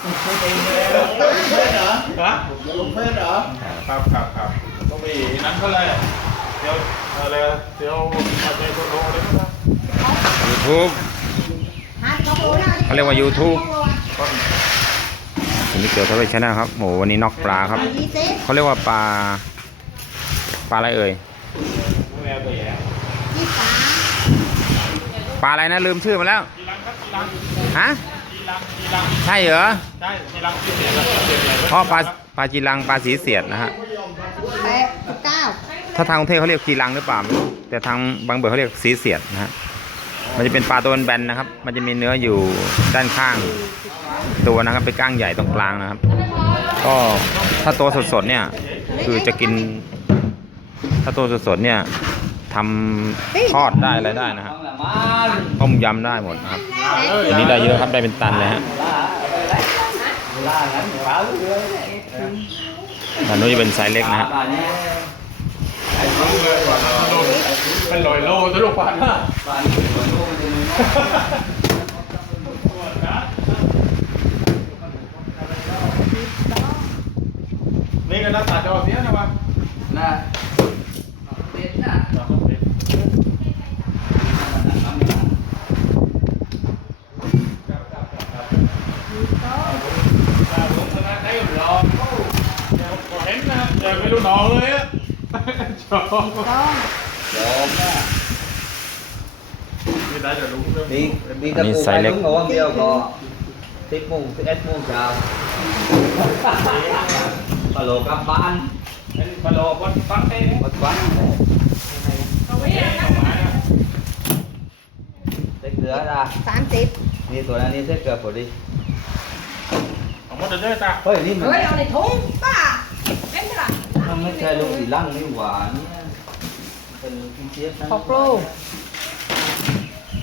เพื่อนเหรอฮะจะลงเพื่อนเหรอครับครับครับต้องมีนั้นก็เลยเดี๋ยวอะไรเดี๋ยวมาเจอคนโลเลยนะ YouTube เขาเรียกว่า YouTube อันนี้เกิดทวีชนะครับโหวันนี้นอกปลาครับ เขาเรียกว่าปลา ปลาอะไรเอ่ย ปลาอะไรนะลืมชื่อมาแล้ว ฮะ จีรังจีรังใช่เหรอใช่จีรังที่เสียแล้วเสียใหญ่เพราะปลาปลาจีรังปลาสีเสียดนะฮะแปดเก้าถ้าทางกรุงเทพเขาเรียกจีรังหรือเปล่าไม่รู้แต่ทางบางเบอร์เขาเรียกสีเสียดนะฮะมันจะเป็นปลาตัวแบนๆนะครับ มันจะมีเนื้ออยู่ด้านข้าง ตัวนะครับเป็นก้างใหญ่ตรงกลางนะครับ ก็ถ้าตัวสดๆเนี่ยคือจะกิน ถ้าตัวสดๆเนี่ย ทำทอดได้อะไรได้นะครับต้มยำได้หมดนะครับอันนี้ได้เยอะครับได้เป็นตันเลยฮะอันนู้นจะเป็นไซส์เล็กนะฮะเป็นลอยโลตลกปาน้านี่ก็น่าตัดจอเสียนะวะนะเด็ดน่ะ เห็นนะ แต่ไม่รู้หนองเลยอะชอบต้องโยมน่ะไม่ได้จะรู้เรื่องมีมีกระปุกไปลุงบอกว่าเดียวก็สิบโมงสิบเอ็ดโมงเช้าปลาโลกลับบ้านเป็นปลาโลกวัดฟังเต้หมดวันเส้เกลือจ้ะสามสิบนี่ตัวนั้นนี่เส้เกลือพอดีของมันเดือดตาเฮ้ยนี่มันเฮ้ยเอาในถุงป้าเป็นไงล่ะ มันไม่ใช่ลูกสีลังนี่หวาเนี่ยเป็นกินเจี๊ยบนะขอบโปร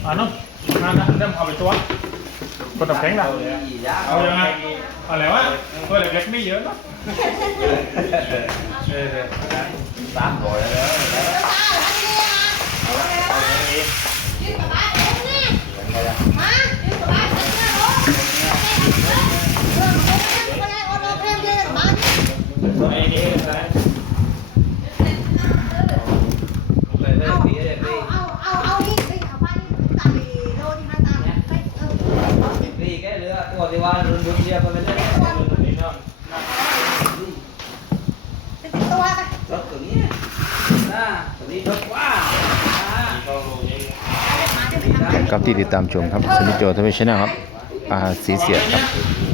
อ่าน้องนั่นนะเริ่มเอาไปตัวกดตับแข็งละเอาอีกอย่างเอายังไงเอาอะไรวะตัวเล็กๆไม่เยอะเนาะเออสามร้อยแล้วยืนกั เดียวกันไปเลยเป็นตัวไปรถตัวนี้นะตัวนี้รถว้าวมาจะไปครับที่ติดตามชมครับสมิโจทวีชแนลครับอาสีเสียดครับ